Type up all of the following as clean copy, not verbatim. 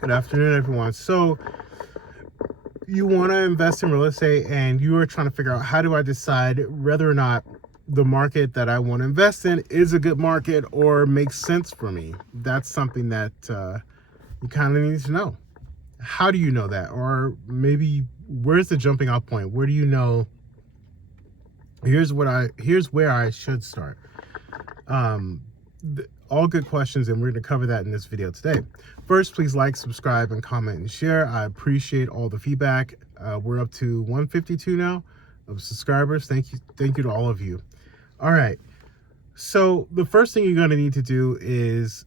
Good afternoon, everyone. So, you want to invest in real estate and you are trying to figure out how do I decide whether or not the market that I want to invest in is a good market or makes sense for me. That's something that you kind of need to know. How do you know that? Or maybe where's the jumping off point? Where do you know? Here's where I should start. All good questions, and we're going to cover that in this video today. First, please like, subscribe, and comment and share. I appreciate all the feedback. We're up to 152 now of subscribers. Thank you to all of you. All right, so the first thing you're going to need to do is,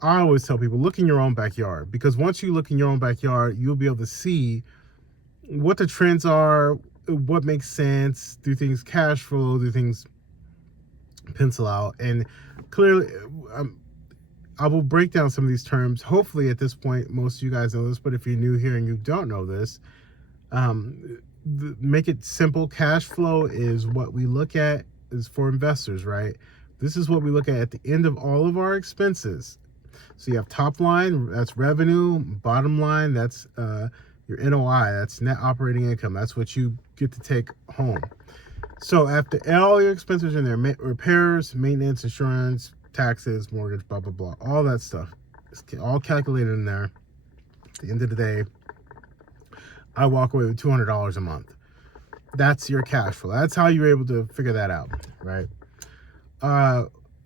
I always tell people, look in your own backyard, because once you look in your own backyard, you'll be able to see what the trends are, what makes sense, do things cash flow, do things pencil out. And clearly, I will break down some of these terms. Hopefully at this point most of you guys know this, but if you're new here and you don't know this, make it simple. Cash flow is what we look at is for investors, right? This is what we look at the end of all of our expenses. So you have top line, that's revenue. Bottom line, that's your NOI, that's net operating income. That's what you get to take home. So after all your expenses in there, repairs, maintenance, insurance, taxes, mortgage, blah, blah, blah, all that stuff, it's all calculated in there. At the end of the day, I walk away with $200 a month. That's your cash flow. That's how you're able to figure that out, right?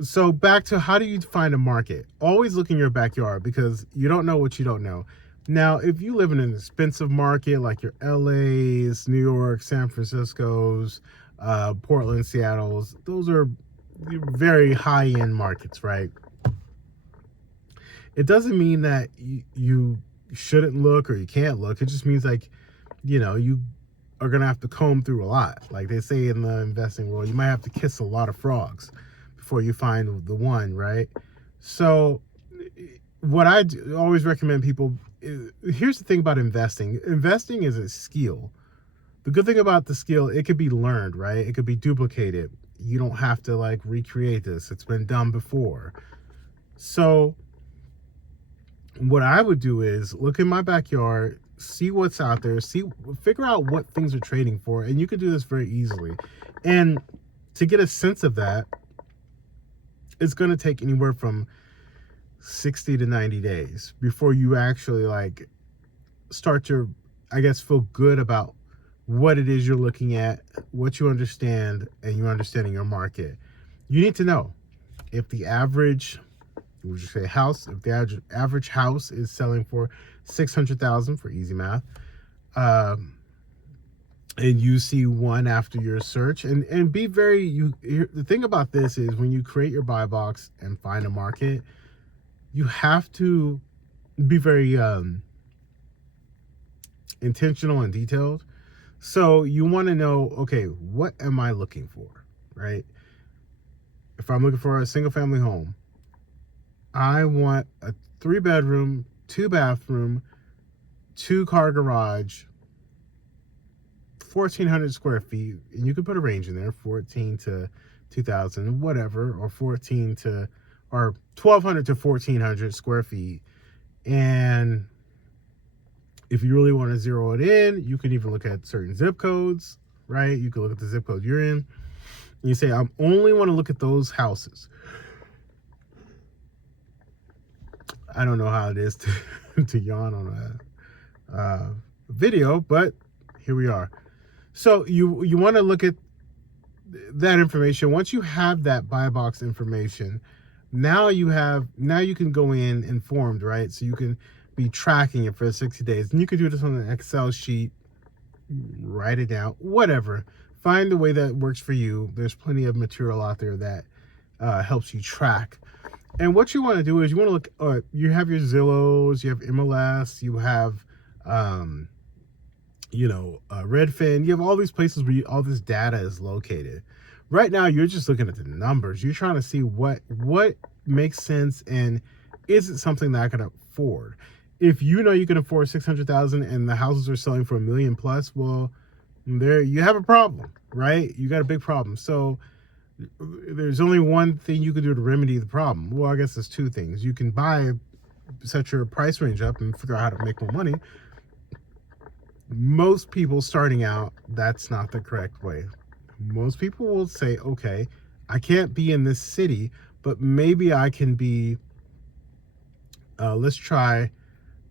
So back to, how do you find a market? Always look in your backyard, because you don't know what you don't know. Now, if you live in an expensive market like your LA's, New York, San Francisco's, Portland, Seattle's, those are very high-end markets, right? It doesn't mean that you shouldn't look or you can't look. It just means, like, you are gonna have to comb through a lot. Like they say in the investing world, you might have to kiss a lot of frogs before you find the one, right? So what I always recommend people is, here's the thing about investing. Investing is a skill. The good thing about the skill, it could be learned, right? It could be duplicated. You don't have to like recreate this. It's been done before. So what I would do is look in my backyard, see what's out there, figure out what things are trading for. And you can do this very easily. And to get a sense of that, it's going to take anywhere from 60 to 90 days before you actually like start to, I guess, feel good about what it is you're looking at, what you understand, and you're understanding your market. You need to know if the average, would you say house, if the average house is selling for $600,000 for easy math, and you see one after your search, and be very, the thing about this is when you create your buy box and find a market, you have to be very intentional and detailed. So you want to know, okay, what am I looking for, right? If I'm looking for a single family home, I want a 3-bedroom, 2-bathroom, 2-car garage, 1,400 square feet, and you can put a range in there, 14 to 2,000, whatever, or 1,200 to 1,400 square feet. And if you really want to zero it in, you can even look at certain zip codes, right? You can look at the zip code you're in. And you say, I only want to look at those houses. I don't know how it is to yawn on a video, but here we are. So you want to look at that information. Once you have that buy box information, now you can go in informed, right? So you can be tracking it for 60 days. And you can do this on an Excel sheet, write it down, whatever. Find the way that works for you. There's plenty of material out there that helps you track. And what you want to do is you want to look, you have your Zillows, you have MLS, you have, Redfin, you have all these places where all this data is located. Right now, you're just looking at the numbers. You're trying to see what makes sense, and is it something that I can afford? If you know you can afford $600,000 and the houses are selling for $1 million plus, well, there you have a problem, right? You got a big problem. So there's only one thing you can do to remedy the problem. Well, I guess there's two things. You can buy set your price range up and figure out how to make more money. Most people starting out, that's not the correct way. Most people will say, okay, I can't be in this city, but maybe I can be, let's try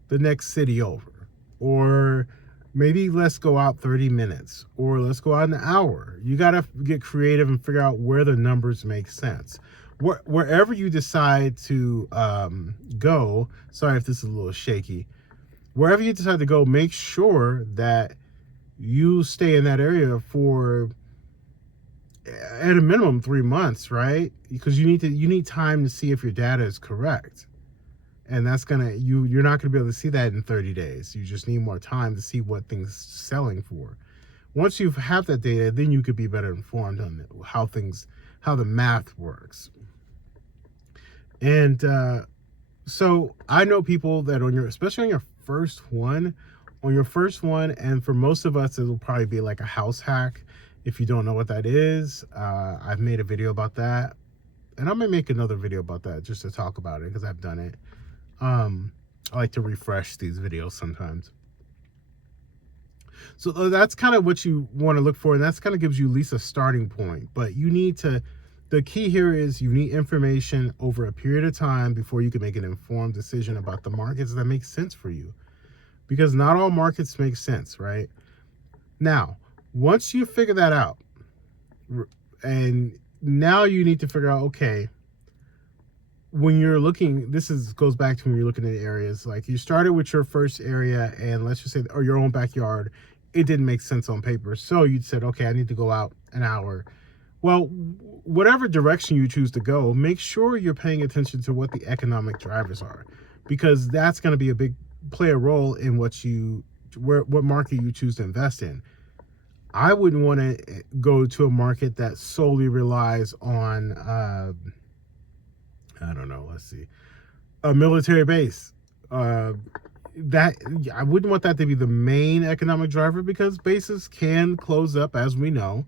the next city over. Or maybe let's go out 30 minutes, or let's go out an hour. You got to get creative and figure out where the numbers make sense. Wherever you decide to go, sorry if this is a little shaky, wherever you decide to go, make sure that you stay in that area for at a minimum 3 months, right? Because you need time to see if your data is correct. And that's you're not gonna be able to see that in 30 days. You just need more time to see what things selling for. Once you have that data, then you could be better informed on how the math works. And so I know people that especially on your first one, and for most of us, it'll probably be like a house hack. If you don't know what that is, I've made a video about that, and I may make another video about that just to talk about it because I've done it. I like to refresh these videos sometimes. So that's kind of what you want to look for, and that's kind of gives you at least a starting point. But the key here is you need information over a period of time before you can make an informed decision about the markets that make sense for you. Because not all markets make sense, right? Now, once you figure that out, and now you need to figure out, okay, when you're looking, goes back to when you're looking at areas, like you started with your first area, and let's just say, or your own backyard, it didn't make sense on paper. So you said, okay, I need to go out an hour. Well, whatever direction you choose to go, make sure you're paying attention to what the economic drivers are, because that's going to play a role in what market you choose to invest in. I wouldn't want to go to a market that solely relies on, I don't know, let's see, a military base. I wouldn't want that to be the main economic driver, because bases can close up, as we know,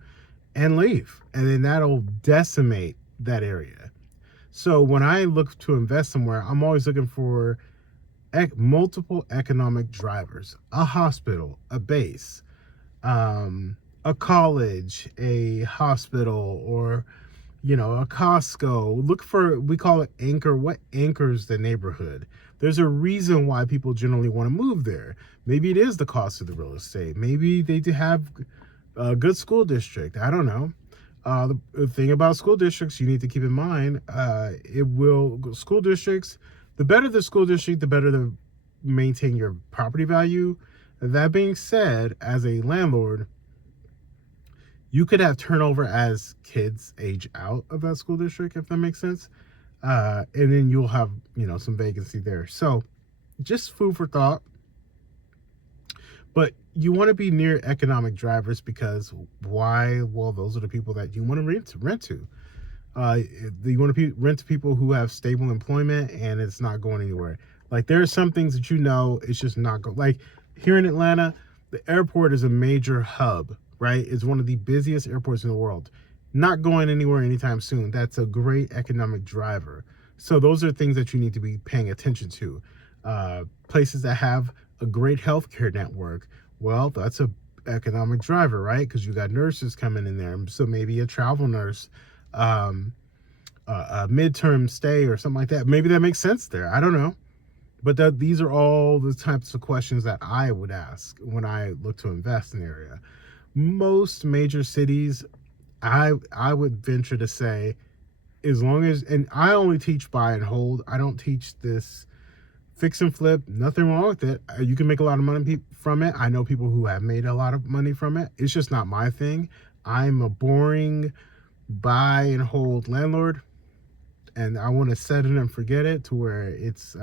and leave, and then that'll decimate that area. So when I look to invest somewhere, I'm always looking for multiple economic drivers: a hospital, a base, a college, a hospital, or a Costco. Look for, we call it anchor. What anchors the neighborhood? There's a reason why people generally want to move there. Maybe it is the cost of the real estate. Maybe they do have a good school district. I don't know. The thing about school districts you need to keep in mind, school districts, the better the school district, the better to maintain your property value. That being said, as a landlord, you could have turnover as kids age out of that school district, if that makes sense. And then you'll have, some vacancy there. So just food for thought. But you want to be near economic drivers, because why? Well, those are the people that you want to rent to. You want to rent to people who have stable employment and it's not going anywhere. Like, there are some things that it's just not going. Like here in Atlanta, the airport is a major hub, right? It's one of the busiest airports in the world. Not going anywhere anytime soon. That's a great economic driver. So those are things that you need to be paying attention to. Places that have a great healthcare network, well, that's a economic driver, right? Because you got nurses coming in there. So maybe a travel nurse, a midterm stay or something like that. Maybe that makes sense there. I don't know. But these are all the types of questions that I would ask when I look to invest in the area. Most major cities, I would venture to say, as long as, and I only teach buy and hold. I don't teach this fix and flip. Nothing wrong with it. You can make a lot of money from it. I know people who have made a lot of money from it. It's just not my thing. I'm a boring buy and hold landlord, and I want to set it and forget it, to where it's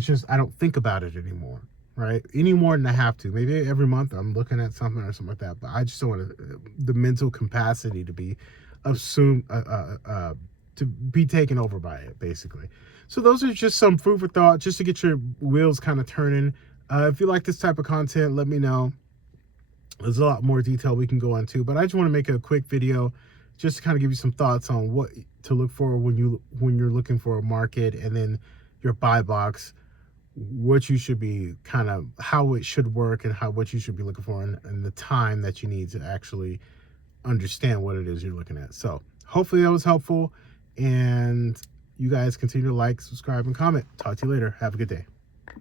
just, I don't think about it anymore, right? Any more than I have to. Maybe every month I'm looking at something or something like that, but I just don't want the mental capacity to be assumed, to be taken over by it, basically. So those are just some food for thought, just to get your wheels kind of turning. If you like this type of content, let me know. There's a lot more detail we can go into, but I just want to make a quick video just to kind of give you some thoughts on what to look for when you're looking for a market, and then your buy box, what you should be kind of, how it should work, and what you should be looking for, and the time that you need to actually understand what it is you're looking at. So hopefully that was helpful, and you guys continue to like, subscribe, and comment. Talk to you later. Have a good day.